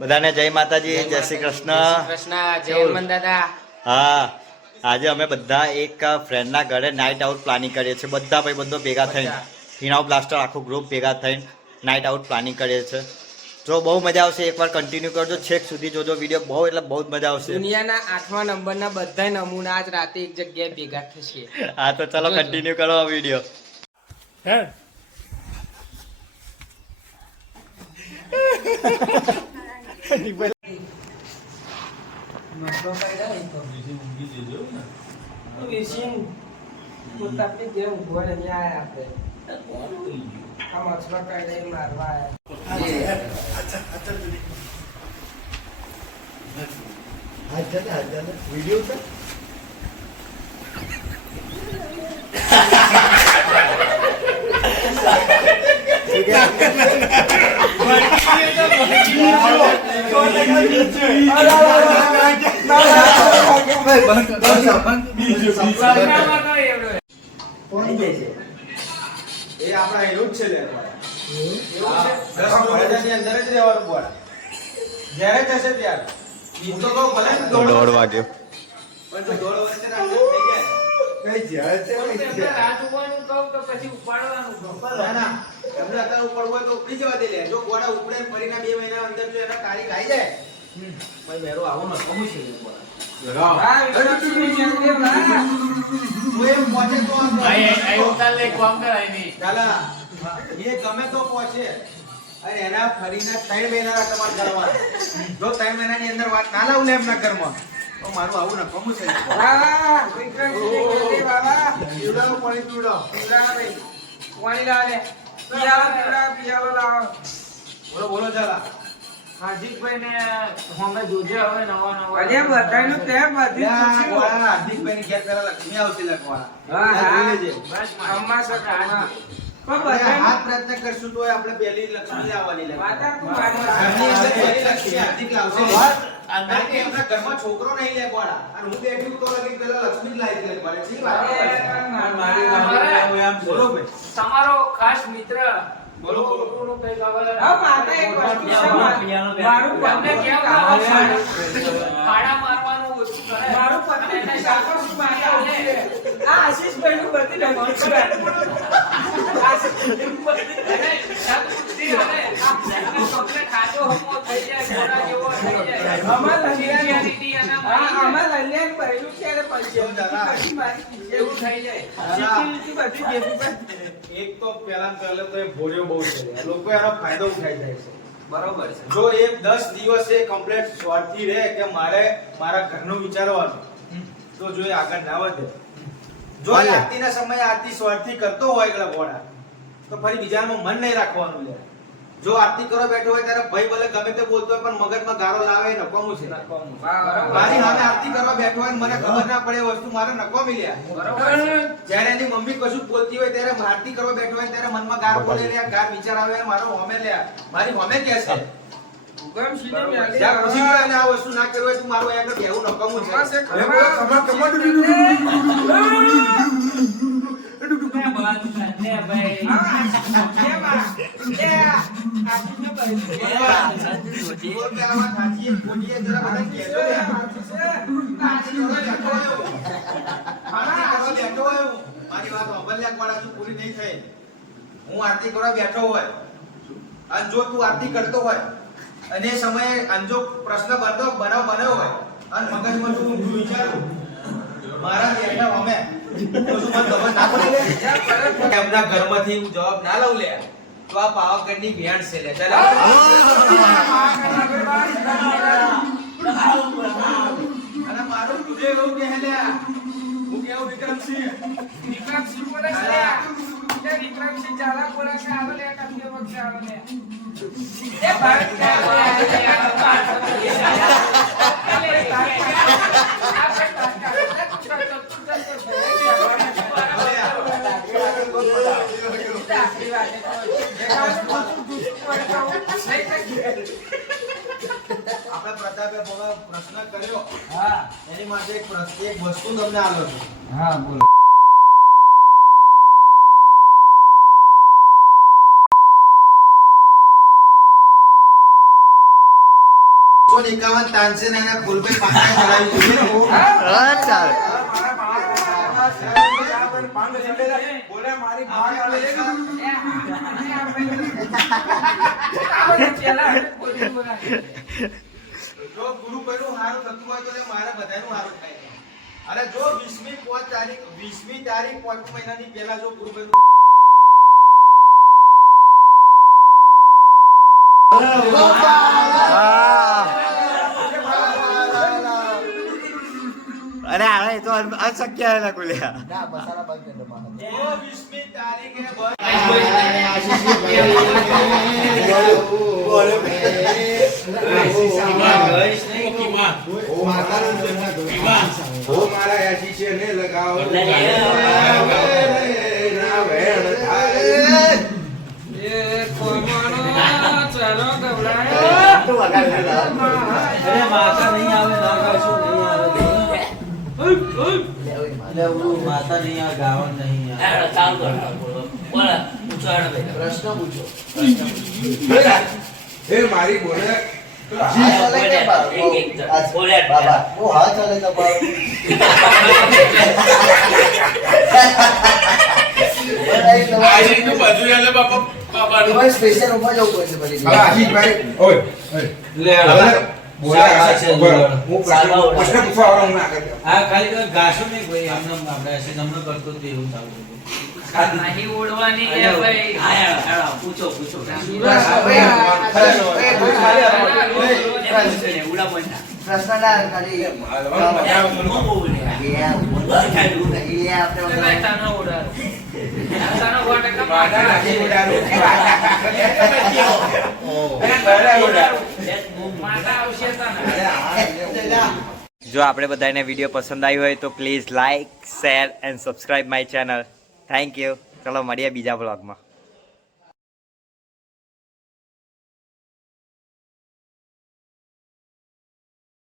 બધાને જય માતાજી, જય શ્રી કૃષ્ણ. જય હનુમાન દાદા. હા, આજે અમે બધા એક ફ્રેન્ડના ઘરે નાઇટ આઉટ પ્લાનિંગ કરીએ છીએ. બધા ભાઈબંધો ભેગા થઈને ફીણાવ બ્લાસ્ટર આખું ગ્રુપ ભેગા થઈને નાઇટ આઉટ પ્લાનિંગ કરીએ છીએ. જો બહુ મજા આવશે. એકવાર કન્ટિન્યુ કરજો, છેક સુધી જોજો વિડીયો. બહુ એટલે બહુ જ મજા આવશે. દુનિયાના 8મા નંબરના બધા નમૂના આજ રાતે એક જગ્યાએ ભેગા થશે. હા, તો ચલો કન્ટિન્યુ કરો આ વિડીયો. હે વિડીયો છે. એ આપણા હીરો જ છે લે. અંદર જ રહેવાનું બોલ. જ્યારે થશે ત્યારે હું તો કહું ભલે ને 1:30 વાગ્યો. પણ તો 1:30 વર્ષે અંદર થઈ જાય. કઈ જાય છે રાત ઉપાડવાનું કહું તો પછી ઉપાડવાનું કહું. ના ના એમને અત્યારે ઉપડવું હોય તો ઉપડી જવા દે લે. જો ગોળા ઉપડે ને ફરીના 2 મહિના અંદર જો એના તારીખ આવી જાય ભાઈ મેરો આવો ન કમું છે ગોળા. હા હું એમ પહોંચે તો આઈ ઉતાર લે કામ કરાય નહીં. ચાલા એ ગમે તો પહોંચે અને એના ફરીના 3 મહિના તમારા ઘરમાં જો 3 મહિનાની અંદર વાત ના લાવું ને એમના ઘરમાં તો મારું આવું ન કમું છે. હા વિક્રમસિંહ બાબા પીવડાવો પાણી પીવડાવો. ભાઈ પાણી લાવે પિયાલો લાવો. બોલો બોલો ચાલા. હાર્દિકભાઈ ને હમે જોજે હવે નવા અરે બધાનું તે બધી પૂછ્યું. હાર્દિકભાઈ ની ઘેર પેલા લક્ષ્મી આવશે લખવાના. હા હા જોઈ લેજે. બસ અમ્મા સકામાં પણ આપણે બધાનું હાથ પ્રયત્ન કરશું તો આપણે પહેલી લક્ષ્મી લાવવાની લે. વાતા તું મારી ઘરની અંદર પહેલી લક્ષ્મી હાર્દિક લાવશે. કારણ કે એમના ઘરમાં છોકરો નહીં લે ગોળા. અને હું બેઠી તો લગી પેલા લક્ષ્મી જ લાવી દે ગોળા. જી વાત. બોલો ભાઈ. તમારો ખાસ મિત્ર બોલો બોલો. હા માતા એક વસ્તુ છે મારું પત્ને કેમ ખાડા મારવાનું ઓછું કરે. મારું પત્ને એને શાકો શું મારતા છે. આ આશીષભાઈ નું બધી નમસ્કાર આશીષભાઈ નું બધી અરે શાક કુસ્તી અને આ ચોકલેટ ખાતો હમો થઈ જાય ઘોડા જેવો થઈ જાય. અમાર લલ્યાન બહેલું છે અને પછી મારી એવું થઈ જાય. ચીચી બધી ભેગું એક તો પહેલા તો એ ભોળ્યો બહુ છે. લોકો એનો ફાયદો ઉઠાઈ જાય છે. બરોબર છે. જો એક 10 દિવસ એ કમ્પ્લીટ સ્વાર્થી રહે કે મારે મારા ઘરનું વિચારવાનું તો જો એ આગળ ના વધે. જો એ આરતીના સમયે આરતી સ્વાર્થી કરતો હોય એટલે ઘોડા તો ફરી બીજામાં મન નહીં રાખવાનું લે. જો આરતી કરવા બેઠો હોય ત્યારે ભાઈ ભલે ગમે તે બોલતો હોય પણ મગજમાં ગારો લાવે નકોમું છે. મારી સામે આરતી કરવા બેઠો હોય મને ખબર ના પડે વસ્તુ મારે નકોમી લ્યા. જ્યારે એની મમ્મી કશું બોલતી હોય ત્યારે આરતી કરવા બેઠો હોય ત્યારે મનમાં ગાર બોલે લ્યા, ગાર વિચાર આવે મારો હોમે લ્યા, મારી હોમે કે છે જ્યાં પછી એને આ વસ્તુ ના કર્યું હોય તું મારું અહીંયા બેહું નકોમું છે. હું આરતી કરવા બેઠો હોય અને જો તું આરતી કરતો હોય અને એ સમયે અંજો પ્રશ્ન બનાવ બન્યો હોય અને મગજમાં તું ઊંધું વિચારું મારા બેઠા અમે તો શું મને ખબર ના પડે લે એમના ઘરમાંથી હું જવાબ ના લઉં લે તો આ પાવાગઢની ભેણ છે લે. અને મારું તુજે એવું કહે લે હું કેવું વિક્રમસિંહ બોલે છે વિક્રમસિંહ ચાલા બોલે છે આવે લે કમને વખતે આવે લે એ ભારત આપણે પ્રતાપે પ્રશ્ન કર્યો હા એની માટે એક વસ્તુ તમને આલો છું. હા બોલો. 51 તાનસે ને એના ફૂલભાઈ પાંખા ચડાવી દીધી. હા ચાલ જો ગુરુ કોઈનું હારું થતું હોય તો તે મારે બધાનું હારું થાય. અને જો 20મી તારીખ 5 મહિનાની પહેલા જો ગુરુ કોઈનું અરે આ તો અશક્ય હે કુલિયા જો 20મી તારીખે માતા નહીં આવે ગાવા નહીં આવે પ્રશ્ન પૂછો મારી બોલે બાબા હું હા ચાલે તમારે સ્પેશિયલ રૂમમાં જવું પડશે પછી આશીષભાઈ ઓય પ્રશ્ન પૂછવા હું ના કરતો. હા ખાલી ગાશો નહીં ભાઈ આમને આપણે હશે નમ્ર કરતો જ એવું ચાલુ નહીં ઓળવાની છે ભાઈ. પૂછો પૂછો પ્રશ્નના ખાલી તાનો ઓળાર. તાનો 5% માતા આવશે તાના. જો આપણે બધાને વિડીયો પસંદ આવ્યો હોય તો please like share and subscribe my channel thank you ચલો મળીએ બીજા બ્લોગમાં